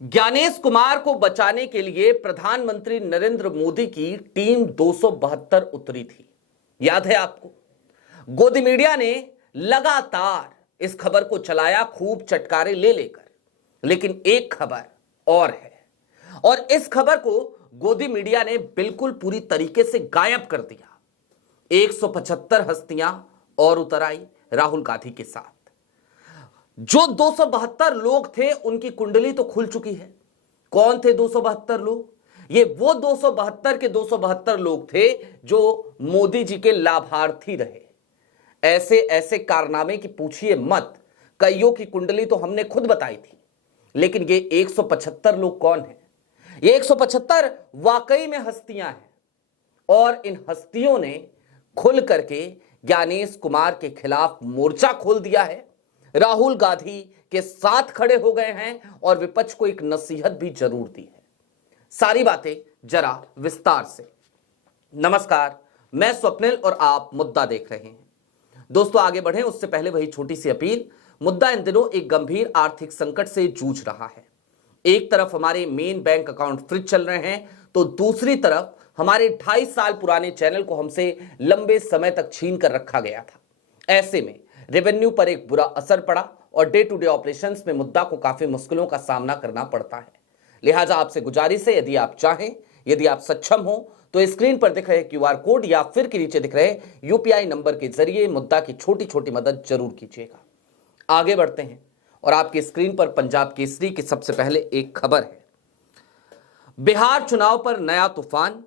ज्ञानेश कुमार को बचाने के लिए प्रधानमंत्री नरेंद्र मोदी की टीम 272 उतरी थी। याद है आपको? गोदी मीडिया ने लगातार इस खबर को चलाया, खूब चटकारे ले लेकर। लेकिन एक खबर और है, और इस खबर को गोदी मीडिया ने बिल्कुल पूरी तरीके से गायब कर दिया। 175 हस्तियां और उतर आई राहुल गांधी के साथ। जो 272 लोग थे उनकी कुंडली तो खुल चुकी है। कौन थे 272 लोग? ये वो 272 के 272 लोग थे जो मोदी जी के लाभार्थी रहे। ऐसे ऐसे कारनामे की पूछिए मत, कईयों की कुंडली तो हमने खुद बताई थी। लेकिन ये 175 लोग कौन हैं? ये 175 वाकई में हस्तियां हैं, और इन हस्तियों ने खुल करके ज्ञानेश कुमार के खिलाफ मोर्चा खोल दिया है, राहुल गांधी के साथ खड़े हो गए हैं और विपक्ष को एक नसीहत भी जरूर दी है। सारी बातें जरा विस्तार से। नमस्कार, मैं स्वप्निल और आप मुद्दा देख रहे हैं। दोस्तों, आगे बढ़ें उससे पहले वही छोटी सी अपील। मुद्दा इन दिनों एक गंभीर आर्थिक संकट से जूझ रहा है। एक तरफ हमारे मेन बैंक अकाउंट फ्रीज चल रहे हैं, तो दूसरी तरफ हमारे 2.5 साल पुराने चैनल को हमसे लंबे समय तक छीन कर रखा गया था। ऐसे में रेवेन्यू पर एक बुरा असर पड़ा और डे टू डे ऑपरेशंस में मुद्दा को काफी मुश्किलों का सामना करना पड़ता है। लिहाजा आपसे गुजारिश है, यदि आप चाहें, यदि आप सक्षम हो, तो स्क्रीन पर दिख रहे क्यूआर कोड या फिर के नीचे दिख रहे यूपीआई नंबर के जरिए मुद्दा की छोटी छोटी मदद जरूर कीजिएगा। आगे बढ़ते हैं, और आपकी स्क्रीन पर पंजाब केसरी की सबसे पहले एक खबर है। बिहार चुनाव पर नया तूफान,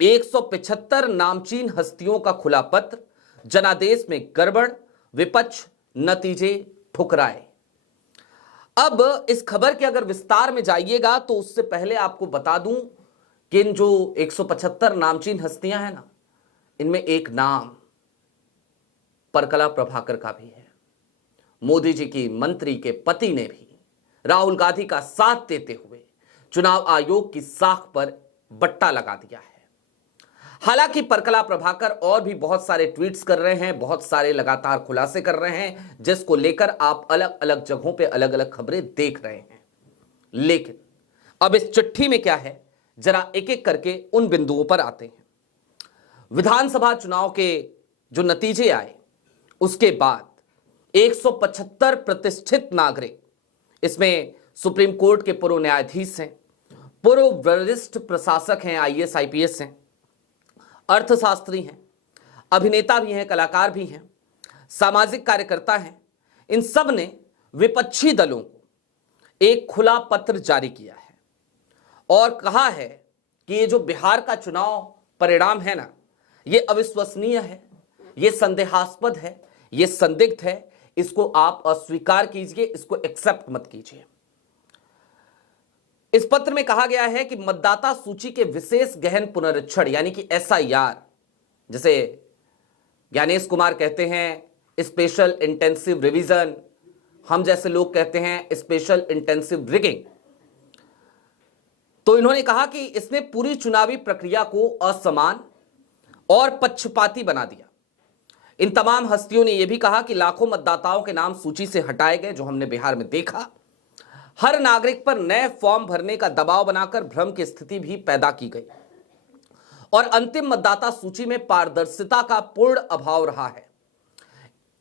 175 नामचीन हस्तियों का खुला पत्र, जनादेश में गड़बड़, विपक्ष नतीजे ठुकराए। अब इस खबर के अगर विस्तार में जाइएगा तो उससे पहले आपको बता दूं कि इन जो 175 नामचीन हस्तियां हैं ना, इनमें एक नाम परकला प्रभाकर का भी है। मोदी जी की मंत्री के पति ने भी राहुल गांधी का साथ देते हुए चुनाव आयोग की साख पर बट्टा लगा दिया है। हालांकि परकला प्रभाकर और भी बहुत सारे ट्वीट्स कर रहे हैं, बहुत सारे लगातार खुलासे कर रहे हैं, जिसको लेकर आप अलग अलग जगहों पे अलग अलग खबरें देख रहे हैं। लेकिन अब इस चिट्ठी में क्या है, जरा एक एक करके उन बिंदुओं पर आते हैं। विधानसभा चुनाव के जो नतीजे आए उसके बाद 175 प्रतिष्ठित नागरिक, इसमें सुप्रीम कोर्ट के पूर्व न्यायाधीश हैं, पूर्व वरिष्ठ प्रशासक हैं, आईएएस आईपीएस हैं, अर्थशास्त्री हैं, अभिनेता भी हैं, कलाकार भी हैं, सामाजिक कार्यकर्ता हैं। इन सब ने विपक्षी दलों को एक खुला पत्र जारी किया है और कहा है कि ये जो बिहार का चुनाव परिणाम है ना, ये अविश्वसनीय है, ये संदेहास्पद है, ये संदिग्ध है, इसको आप अस्वीकार कीजिए, इसको एक्सेप्ट मत कीजिए। इस पत्र में कहा गया है कि मतदाता सूची के विशेष गहन पुनरीक्षण यानी कि एसआईआर, जैसे ज्ञानेश कुमार कहते हैं स्पेशल इंटेंसिव रिवीजन, हम जैसे लोग कहते हैं स्पेशल इंटेंसिव रिगिंग, तो इन्होंने कहा कि इसने पूरी चुनावी प्रक्रिया को असमान और पक्षपाती बना दिया। इन तमाम हस्तियों ने यह भी कहा कि लाखों मतदाताओं के नाम सूची से हटाए गए, जो हमने बिहार में देखा। हर नागरिक पर नए फॉर्म भरने का दबाव बनाकर भ्रम की स्थिति भी पैदा की गई, और अंतिम मतदाता सूची में पारदर्शिता का पूर्ण अभाव रहा है।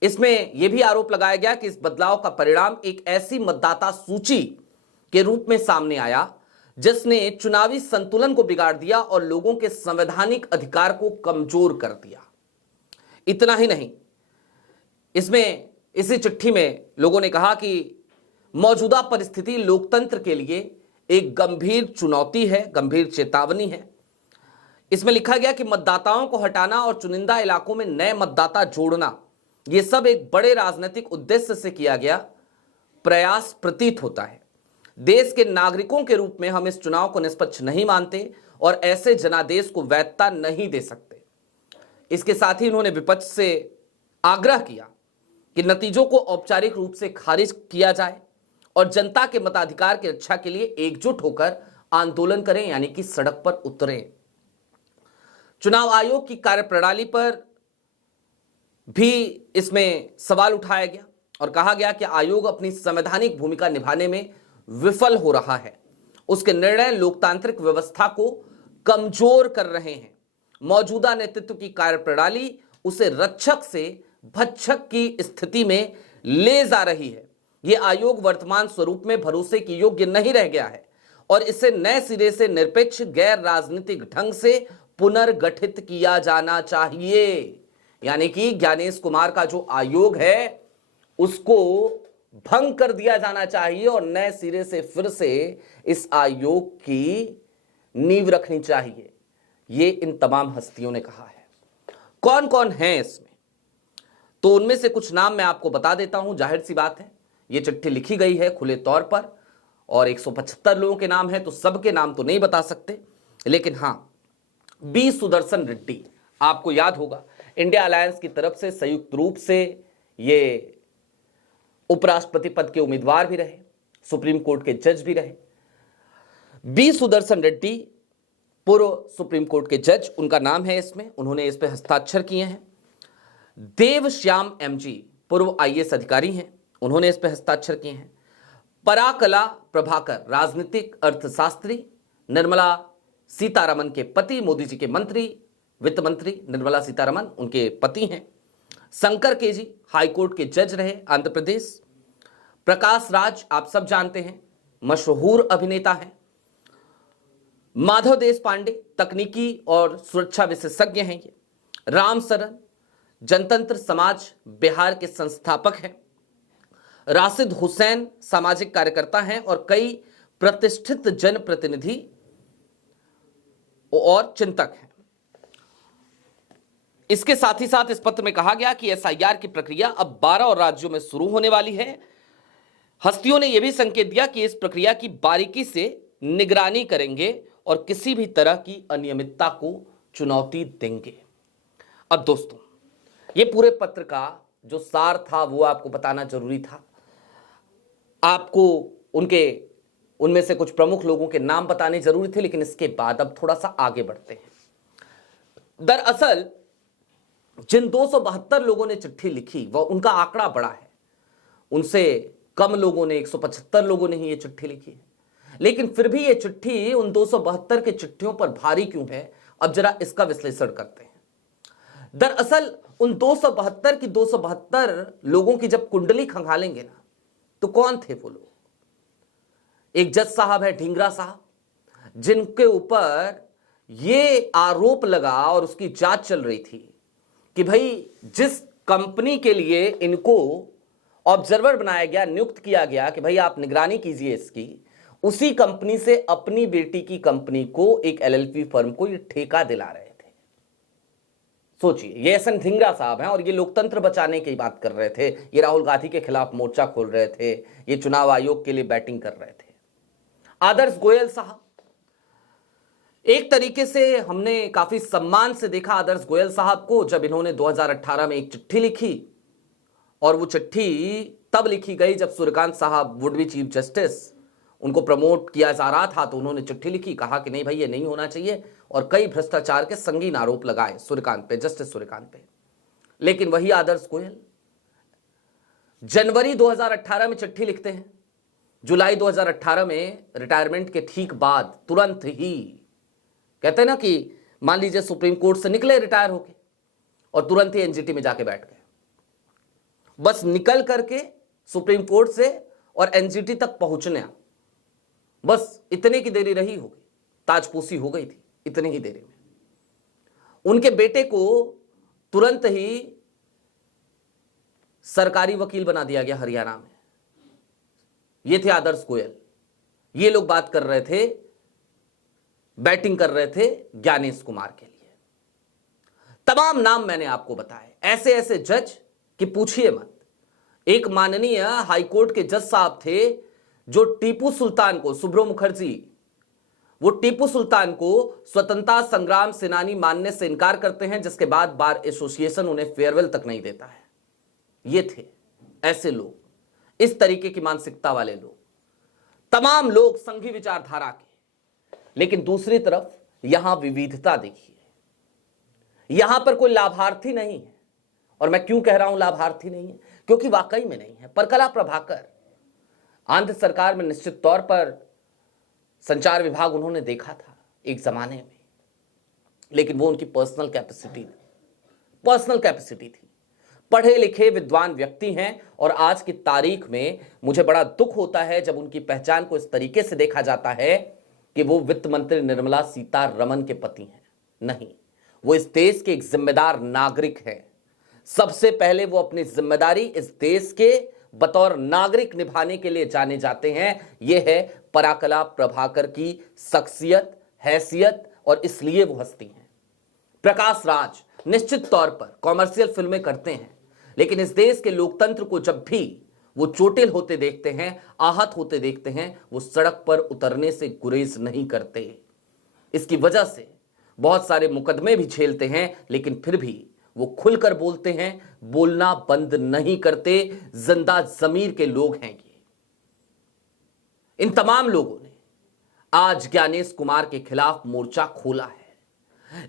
इसमें यह भी आरोप लगाया गया कि इस बदलाव का परिणाम एक ऐसी मतदाता सूची के रूप में सामने आया जिसने चुनावी संतुलन को बिगाड़ दिया और लोगों के संवैधानिक अधिकार को कमजोर कर दिया। इतना ही नहीं, इसमें इसी चिट्ठी में लोगों ने कहा कि मौजूदा परिस्थिति लोकतंत्र के लिए एक गंभीर चुनौती है, गंभीर चेतावनी है। इसमें लिखा गया कि मतदाताओं को हटाना और चुनिंदा इलाकों में नए मतदाता जोड़ना, यह सब एक बड़े राजनीतिक उद्देश्य से किया गया प्रयास प्रतीत होता है। देश के नागरिकों के रूप में हम इस चुनाव को निष्पक्ष नहीं मानते और ऐसे जनादेश को वैधता नहीं दे सकते। इसके साथ ही उन्होंने विपक्ष से आग्रह किया कि नतीजों को औपचारिक रूप से खारिज किया जाए और जनता के मताधिकार की रक्षा के लिए एकजुट होकर आंदोलन करें, यानी कि सड़क पर उतरें। चुनाव आयोग की कार्यप्रणाली पर भी इसमें सवाल उठाया गया और कहा गया कि आयोग अपनी संवैधानिक भूमिका निभाने में विफल हो रहा है। उसके निर्णय लोकतांत्रिक व्यवस्था को कमजोर कर रहे हैं। मौजूदा नेतृत्व की कार्यप्रणाली उसे रक्षक से भक्षक की स्थिति में ले जा रही है। यह आयोग वर्तमान स्वरूप में भरोसे के योग्य नहीं रह गया है और इसे नए सिरे से निरपेक्ष गैर राजनीतिक ढंग से पुनर्गठित किया जाना चाहिए। यानी कि ज्ञानेश कुमार का जो आयोग है उसको भंग कर दिया जाना चाहिए और नए सिरे से फिर से इस आयोग की नींव रखनी चाहिए। ये इन तमाम हस्तियों ने कहा है। कौन कौन है इसमें, तो उनमें से कुछ नाम मैं आपको बता देता हूं। जाहिर सी बात है ये चिट्ठी लिखी गई है खुले तौर पर और 175 लोगों के नाम हैं, तो सबके नाम तो नहीं बता सकते, लेकिन हां, बी सुदर्शन रेड्डी, आपको याद होगा इंडिया अलायंस की तरफ से संयुक्त रूप से ये उपराष्ट्रपति पद के उम्मीदवार भी रहे, सुप्रीम कोर्ट के जज भी रहे। बी सुदर्शन रेड्डी पूर्व सुप्रीम कोर्ट के जज, उनका नाम है इसमें, उन्होंने इस पे हस्ताक्षर किए हैं। देवश्याम एमजी पूर्व आईएएस अधिकारी हैं, उन्होंने इस पे हस्ताक्षर किए हैं। पराकला प्रभाकर राजनीतिक अर्थशास्त्री, निर्मला सीतारमन के पति, मोदी जी के मंत्री, वित्त मंत्री निर्मला सीतारमन उनके पति हैं। शंकर केजी हाईकोर्ट के जज रहे आंध्र प्रदेश। प्रकाश राज आप सब जानते हैं, मशहूर अभिनेता हैं। माधव देश पांडे तकनीकी और सुरक्षा विशेषज्ञ हैं ये। राम सरन जनतंत्र समाज बिहार के संस्थापक हैं। राशिद हुसैन सामाजिक कार्यकर्ता हैं और कई प्रतिष्ठित जनप्रतिनिधि और चिंतक हैं। इसके साथ ही साथ इस पत्र में कहा गया कि एसआईआर की प्रक्रिया अब 12 और राज्यों में शुरू होने वाली है। हस्तियों ने यह भी संकेत दिया कि इस प्रक्रिया की बारीकी से निगरानी करेंगे और किसी भी तरह की अनियमितता को चुनौती देंगे। अब दोस्तों, ये पूरे पत्र का जो सार था वो आपको बताना जरूरी था। आपको उनमें से कुछ प्रमुख लोगों के नाम बताने जरूरी थे, लेकिन इसके बाद अब थोड़ा सा आगे बढ़ते हैं। दरअसल जिन 272 लोगों ने चिट्ठी लिखी वह उनका आंकड़ा बड़ा है, उनसे कम लोगों ने 175 लोगों ने ही ये चिट्ठी लिखी है। लेकिन फिर भी ये चिट्ठी उन 272 के चिट्ठियों पर भारी क्यों है, अब जरा इसका विश्लेषण करते हैं। दरअसल उन 272 की 272 लोगों की जब कुंडली खंगालेंगे ना, तो कौन थे वो लोग। एक जज साहब है ढींगरा साहब, जिनके ऊपर ये आरोप लगा और उसकी जांच चल रही थी कि भाई जिस कंपनी के लिए इनको ऑब्जर्वर बनाया गया, नियुक्त किया गया कि भाई आप निगरानी कीजिए इसकी, उसी कंपनी से अपनी बेटी की कंपनी को, एक एलएलपी फर्म को ये ठेका दिला रहे थे। सोचिए, ये एसएन ढींगरा साहब हैं और ये लोकतंत्र बचाने की बात कर रहे थे, ये राहुल गांधी के खिलाफ मोर्चा खोल रहे थे, ये चुनाव आयोग के लिए बैटिंग कर रहे थे। आदर्श गोयल साहब, एक तरीके से हमने काफी सम्मान से देखा आदर्श गोयल साहब को जब इन्होंने 2018 में एक चिट्ठी लिखी, और वो चिट्ठी तब लिखी गई जब सूर्यकांत साहब वुड बी चीफ जस्टिस, उनको प्रमोट किया जा रहा था, तो उन्होंने चिट्ठी लिखी, कहा कि नहीं भाई ये नहीं होना चाहिए, और कई भ्रष्टाचार के संगीन आरोप लगाए सूर्यकांत पे, जस्टिस सूर्यकांत पे। लेकिन वही आदर्श गोयल जनवरी 2018 में चिट्ठी लिखते हैं, जुलाई 2018 में रिटायरमेंट के ठीक बाद तुरंत ही, कहते हैं ना कि मान लीजिए सुप्रीम कोर्ट से निकले रिटायर होके और तुरंत ही एनजीटी में जाके बैठ गए। बस निकल करके सुप्रीम कोर्ट से और एनजीटी तक पहुंचने, बस इतने की देरी रही होगी, ताजपोशी हो गई थी इतने ही देरी में। उनके बेटे को तुरंत ही सरकारी वकील बना दिया गया हरियाणा में। ये थे आदर्श गोयल। ये लोग बात कर रहे थे, बैटिंग कर रहे थे ज्ञानेश कुमार के लिए। तमाम नाम मैंने आपको बताए, ऐसे ऐसे जज कि पूछिए मत। एक माननीय हाईकोर्ट के जज साहब थे जो टीपू सुल्तान को, सुब्रो मुखर्जी, वो टीपू सुल्तान को स्वतंत्रता संग्राम सेनानी मानने से इनकार करते हैं, जिसके बाद बार एसोसिएशन उन्हें फेयरवेल तक नहीं देता है। ये थे ऐसे लोग, इस तरीके की मानसिकता वाले लोग, तमाम लोग संघी विचारधारा के। लेकिन दूसरी तरफ यहां विविधता देखिए, यहां पर कोई लाभार्थी नहीं है। और मैं क्यों कह रहा हूं लाभार्थी नहीं है, क्योंकि वाकई में नहीं है। परकला प्रभाकर आंध्र सरकार में निश्चित तौर पर संचार विभाग उन्होंने देखा था एक जमाने में, लेकिन वो उनकी पर्सनल कैपेसिटी थी। पढ़े लिखे विद्वान व्यक्ति हैं और आज की तारीख में मुझे बड़ा दुख होता है जब उनकी पहचान को इस तरीके से देखा जाता है कि वो वित्त मंत्री निर्मला सीतारमण के पति हैं। नहीं, वो इस देश के एक जिम्मेदार नागरिक हैं। सबसे पहले वो अपनी जिम्मेदारी इस देश के बतौर नागरिक निभाने के लिए जाने जाते हैं। यह है पराकला प्रभाकर की शख्सियत, हैसियत, और इसलिए वो हस्ती हैं। प्रकाश राज निश्चित तौर पर कॉमर्शियल फिल्में करते हैं, लेकिन इस देश के लोकतंत्र को जब भी वो चोटिल होते देखते हैं, आहत होते देखते हैं, वो सड़क पर उतरने से गुरेज नहीं करते। इसकी वजह से बहुत सारे मुकदमे भी झेलते हैं, लेकिन फिर भी वो खुलकर बोलते हैं, बोलना बंद नहीं करते। जिंदा जमीर के लोग हैं ये। इन तमाम लोगों ने आज ज्ञानेश कुमार के खिलाफ मोर्चा खोला है,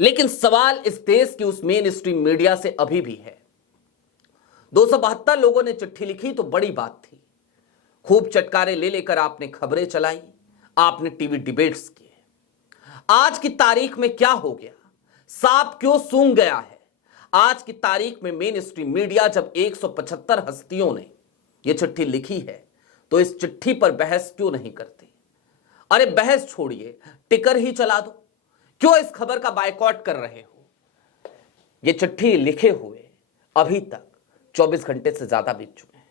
लेकिन सवाल इस देश की उस मेन स्ट्रीम मीडिया से अभी भी है। 272 लोगों ने चिट्ठी लिखी तो बड़ी बात थी। खूब चटकारे ले लेकर आपने खबरें चलाई, आपने टीवी डिबेट्स किए। आज की तारीख में क्या हो गया? सांप क्यों सूंघ गया है? आज की तारीख में मेन स्ट्रीम मीडिया जब 175 हस्तियों ने यह चिट्ठी लिखी है तो इस चिट्ठी पर बहस क्यों नहीं करते? अरे बहस छोड़िए, टिकर ही चला दो। क्यों इस खबर का बायकॉट कर रहे हो? यह चिट्ठी लिखे हुए अभी तक 24 घंटे से ज्यादा बीत चुके हैं।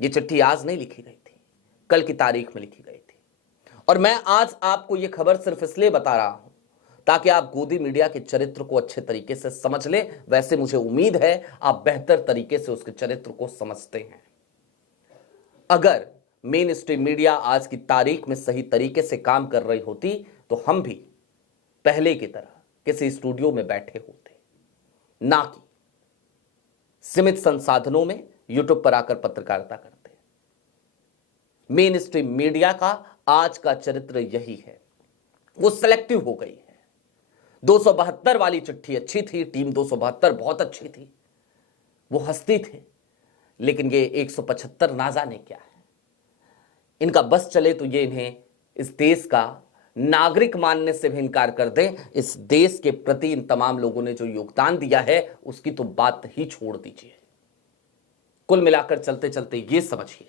यह चिट्ठी आज नहीं लिखी गई थी, कल की तारीख में लिखी गई थी। और मैं आज आपको यह खबर सिर्फ इसलिए बता रहा हूं ताकि आप गोदी मीडिया के चरित्र को अच्छे तरीके से समझ लें। वैसे मुझे उम्मीद है आप बेहतर तरीके से उसके चरित्र को समझते हैं। अगर मेन स्ट्रीम मीडिया आज की तारीख में सही तरीके से काम कर रही होती तो हम भी पहले की तरह किसी स्टूडियो में बैठे होते, ना कि सीमित संसाधनों में यूट्यूब पर आकर पत्रकारिता करते। मेन स्ट्रीम मीडिया का आज का चरित्र यही है, वो सेलेक्टिव हो गई है। 272 वाली चिट्ठी अच्छी थी, टीम 272 बहुत अच्छी थी, वो हस्ती थे, लेकिन ये 175 ना जाने क्या है। इनका बस चले तो ये इन्हें इस देश का नागरिक मानने से भी इनकार कर दें। इस देश के प्रति इन तमाम लोगों ने जो योगदान दिया है उसकी तो बात ही छोड़ दीजिए। कुल मिलाकर चलते चलते ये समझिए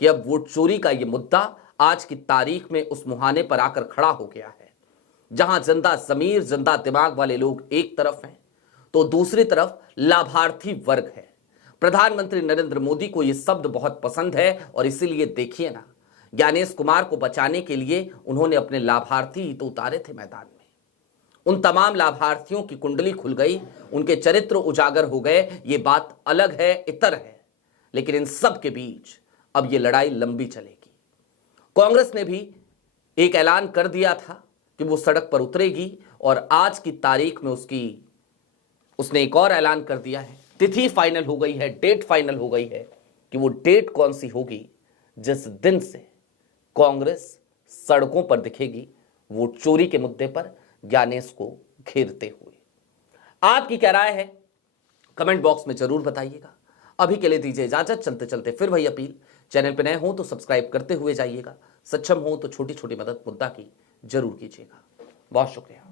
कि अब वोट चोरी का ये मुद्दा आज की तारीख में उस मुहाने पर आकर खड़ा हो गया है, जहां जिंदा जमीर, जिंदा दिमाग वाले लोग एक तरफ हैं तो दूसरी तरफ लाभार्थी वर्ग है। प्रधानमंत्री नरेंद्र मोदी को यह शब्द बहुत पसंद है और इसीलिए देखिए ना, ज्ञानेश कुमार को बचाने के लिए उन्होंने अपने लाभार्थी तो उतारे थे मैदान में। उन तमाम लाभार्थियों की कुंडली खुल गई, उनके चरित्र उजागर हो गए। ये बात अलग है, इतर है, लेकिन इन सब के बीच अब ये लड़ाई लंबी चलेगी। कांग्रेस ने भी एक ऐलान कर दिया था कि वो सड़क पर उतरेगी और आज की तारीख में उसने एक और ऐलान कर दिया है। तिथि फाइनल हो गई है, डेट फाइनल हो गई है कि वो डेट कौन सी होगी जिस दिन से कांग्रेस सड़कों पर दिखेगी वोट चोरी के मुद्दे पर ज्ञानेश को घेरते हुए। आपकी क्या राय है कमेंट बॉक्स में जरूर बताइएगा। अभी के लिए दीजिए इजाजत। चलते चलते फिर वही अपील, चैनल पर नए हो तो सब्सक्राइब करते हुए जाइएगा, सक्षम हो तो छोटी छोटी मदद मुद्दा की जरूर कीजिएगा। बहुत शुक्रिया।